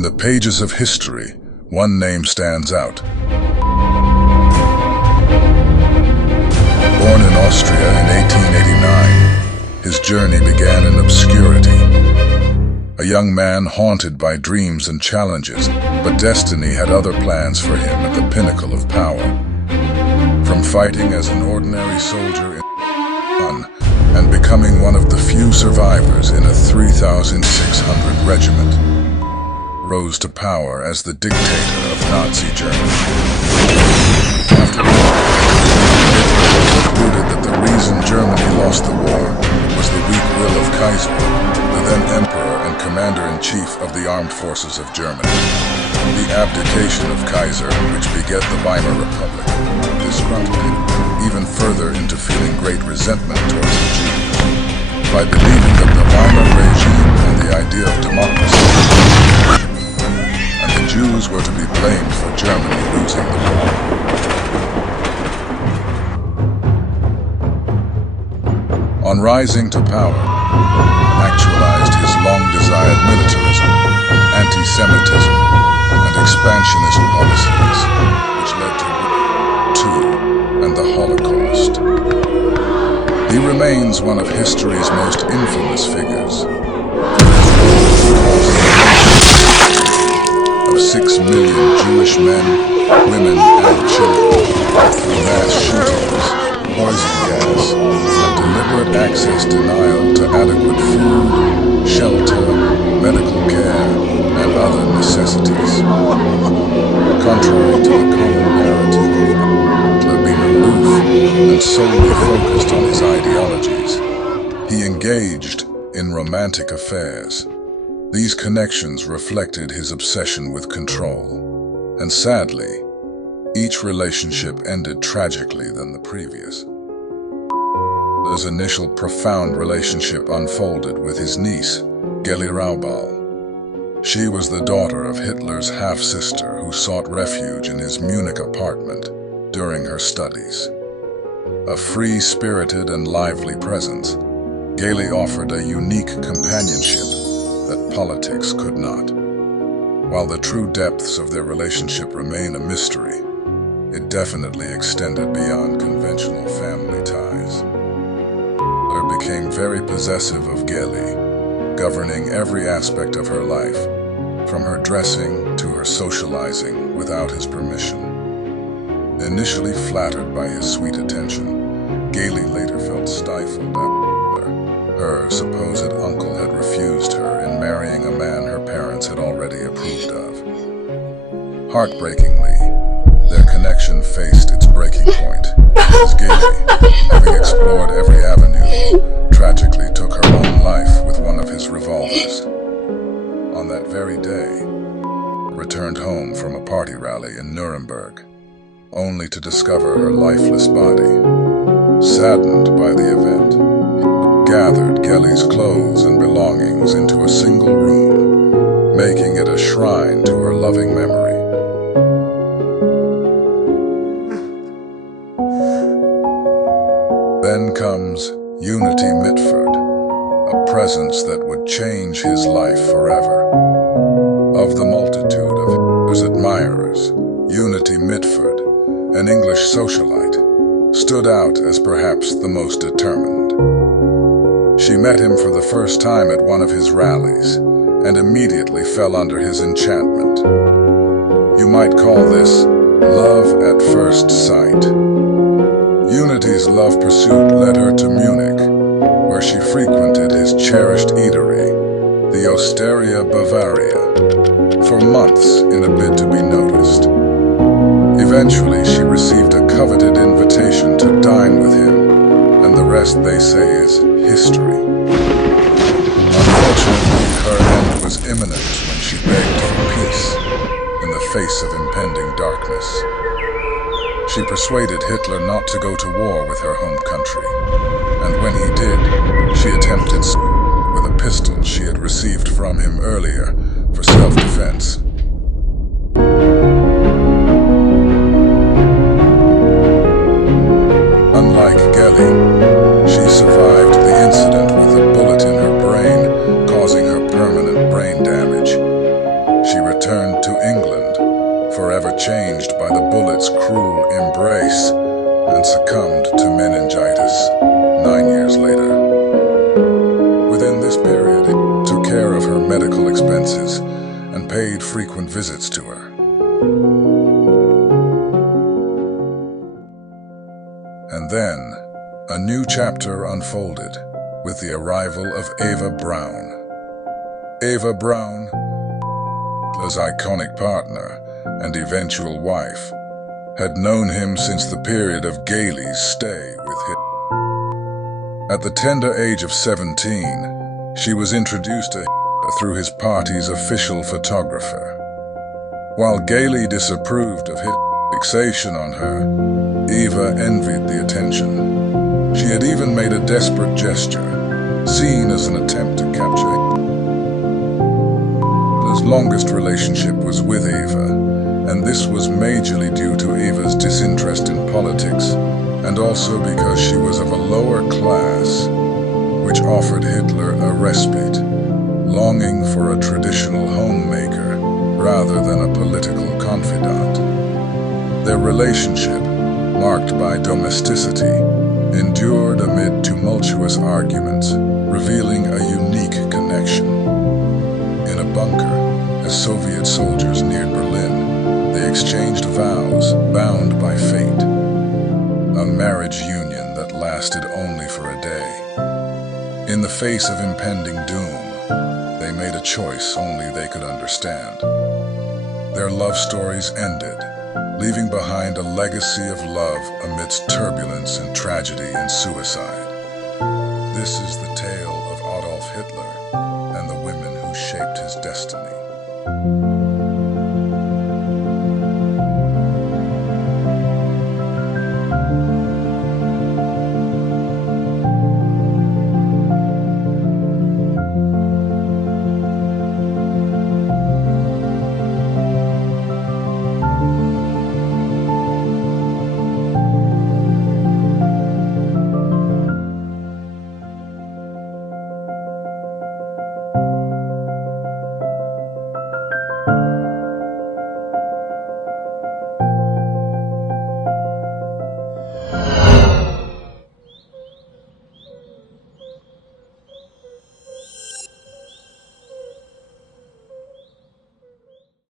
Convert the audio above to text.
In the pages of history, one name stands out. Born in Austria in 1889, his journey began in obscurity. A young man haunted by dreams and challenges, but destiny had other plans for him at the pinnacle of power. From fighting as an ordinary soldier in and becoming one of the few survivors in a 3,600 regiment, rose to power as the dictator of Nazi Germany. After all, Hitler concluded that the reason Germany lost the war was the weak will of Kaiser, the then emperor and commander-in-chief of the armed forces of Germany. The abdication of Kaiser, which beget the Weimar Republic, disgruntled him even further into feeling great resentment towards the Jews. By believing that the Weimar regime and the idea of democracy, and the Jews were to be blamed for Germany losing the war. On rising to power, actualized his long-desired militarism, anti-Semitism, and expansionist policies, which led to World War II and the Holocaust. He remains one of history's most infamous figures. Of 6 million Jewish men, women, and children through mass shootings, poison gas, and deliberate access denial to adequate food, shelter, medical care, and other necessities. Contrary to the common narrative of being aloof and solely focused on his ideologies, he engaged in romantic affairs. These connections reflected his obsession with control, and sadly, each relationship ended tragically than the previous. His initial profound relationship unfolded with his niece, Geli Raubal. She was the daughter of Hitler's half-sister who sought refuge in his Munich apartment during her studies. A free-spirited and lively presence, Geli offered a unique companionship that politics could not. While the true depths of their relationship remain a mystery, it definitely extended beyond conventional family ties. Hitler became very possessive of Geli, governing every aspect of her life, from her dressing to her socializing without his permission. Initially flattered by his sweet attention, Geli later felt stifled after her supposed uncle had refused her in marrying a man her parents had already approved of. Heartbreakingly, their connection faced its breaking point, as Geli, having explored every avenue, tragically took her own life with one of his revolvers. On that very day, returned home from a party rally in Nuremberg, only to discover her lifeless body. Saddened by the event, he gathered Geli's clothes and belongings into a single room, making it a shrine to her loving memory. Then comes Unity Mitford, a presence that would change his life forever. Of the multitude of his admirers, Unity Mitford, an English socialite, stood out as perhaps the most determined. She met him for the first time at one of his rallies and immediately fell under his enchantment. You might call this love at first sight. Unity's love pursuit led her to Munich, where she frequented his cherished eatery, the Osteria Bavaria, for months in a bid to be noticed. Eventually, she received a coveted invitation to dine with him, and the rest, they say, is history. Unfortunately, her end was imminent when she begged for peace in the face of impending darkness. She persuaded Hitler not to go to war with her home country, and when he did, she attempted with a pistol she had received from him earlier for self-defense. Unlike Geli, she survived the incident with a bullet in her brain, causing her permanent brain damage. She returned expenses and paid frequent visits to her. And then, a new chapter unfolded with the arrival of Eva Braun. Eva Braun, Hitler's iconic partner and eventual wife, had known him since the period of Gailey's stay with Hitler. At the tender age of 17, she was introduced to Hitler through his party's official photographer. While Gailey disapproved of Hitler's fixation on her, Eva envied the attention. She had even made a desperate gesture, seen as an attempt to capture Hitler's longest relationship was with Eva, and this was majorly due to Eva's disinterest in politics, and also because she was of a lower class, which offered Hitler a respite, longing for a traditional homemaker rather than a political confidant. Their relationship, marked by domesticity, endured amid tumultuous arguments, revealing a unique connection. In a bunker, as Soviet soldiers neared Berlin, they exchanged vows bound by fate, a marriage union that lasted only for a day. In the face of impending doom, they made a choice only they could understand. Their love stories ended, leaving behind a legacy of love amidst turbulence and tragedy and suicide. This is the tale of Adolf Hitler and the women who shaped his destiny.